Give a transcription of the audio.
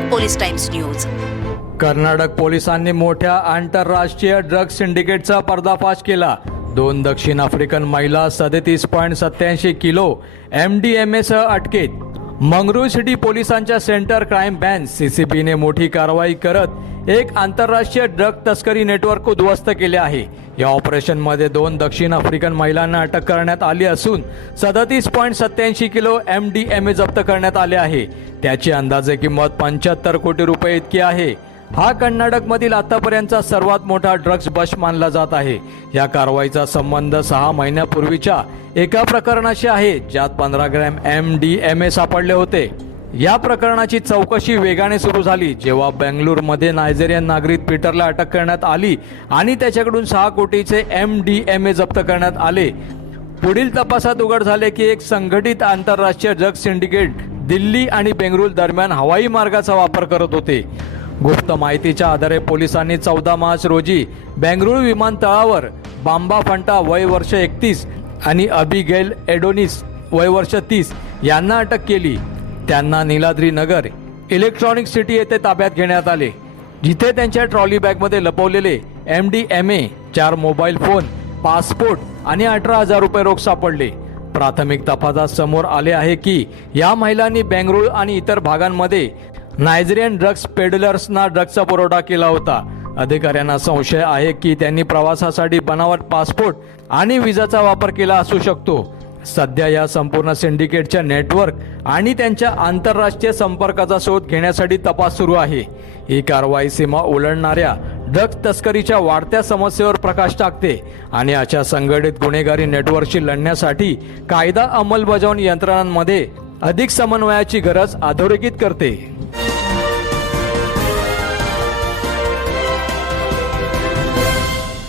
Police times news. Karnataka पोलिसांनी मोठ्या आंतरराष्ट्रीय ड्रग सिंडिकेटचा पर्दाफाश केला. दोन दक्षिण आफ्रिकन महिला सदतीस पॉईंट सत्याऐंशी किलो एम डी एम एसह अटकेत. मंगरूळ सिटी पोलिसांच्या सेंटर क्राईम बँच सीसीबीने मोठी कारवाई करत एक आंतरराष्ट्रीय ड्रग तस्करी नेटवर्क उद्ध्वस्त केले आहे. या ऑपरेशनमध्ये दोन दक्षिण आफ्रिकन महिलांना अटक करण्यात आली असून सदतीस पॉईंट सत्याऐंशी kilo M D M A जप्त करण्यात आले आहे. त्याची अंदाजे किंमत पंच्याहत्तर कोटी रुपये इतकी आहे. हा कर्नाटकमधील आतापर्यंतचा सर्वात मोठा ड्रग्ज बश मानला जात आहे. या कारवाईचा संबंध सहा महिन्यापूर्वीच्या एका प्रकरणाशी आहे ज्यात पंधरा gram M D M A सापडले होते. या प्रकरणाची चौकशी वेगाने सुरू झाली जेव्हा बेंगळुरूमध्ये नायजेरियन नागरिक पीटरला अटक करण्यात आली आणि त्याच्याकडून सहा कोटीचे एम डी एम ए जप्त करण्यात आले. पुढील तपासात उघड झाले की एक संघटित आंतरराष्ट्रीय ड्रग सिंडिकेट दिल्ली आणि बेंगळुरू दरम्यान हवाई मार्गाचा वापर करत होते. गुप्त माहितीच्या आधारे पोलिसांनी चौदा मार्च रोजी बेंगळुरू विमानतळावर बांबा फंटा वय वर्ष एकतीस आणि अबिगेल एडोनिस वय वर्ष तीस यांना अटक केली. त्यांना निलाद्री नगर इलेक्ट्रॉनिक सिटी येथे ताब्यात घेण्यात आले. जिथे त्यांच्या ट्रॉली बॅगमध्ये लपवलेले एम डी एम ए चार मोबाईल फोन पासपोर्ट आणि अठरा हजार रुपये रोख सापडले. प्राथमिक तपासात समोर आले आहे की या महिलांनी बेंगळुरू आणि इतर भागांमध्ये नायजेरियन ड्रग्ज पेडलर्सना ड्रग्जचा पुरवठा केला होता. अधिकाऱ्यांना संशय आहे की त्यांनी प्रवासासाठी बनावट पासपोर्ट आणि विजाचा वापर केला असू शकतो. सध्या या संपूर्ण सिंडिकेटच्या नेटवर्क आणि त्यांच्या आंतरराष्ट्रीय संपर्काचा शोध घेण्यासाठी तपास सुरू आहे. ही कारवाई सीमा ओलांडणाऱ्या ड्रग्ज तस्करीच्या वाढत्या समस्येवर प्रकाश टाकते आणि अशा संघटित गुन्हेगारी नेटवर्कशी लढण्यासाठी कायदा अंमलबजावणी यंत्रणांमध्ये अधिक समन्वयाची गरज अधोरेखित करते.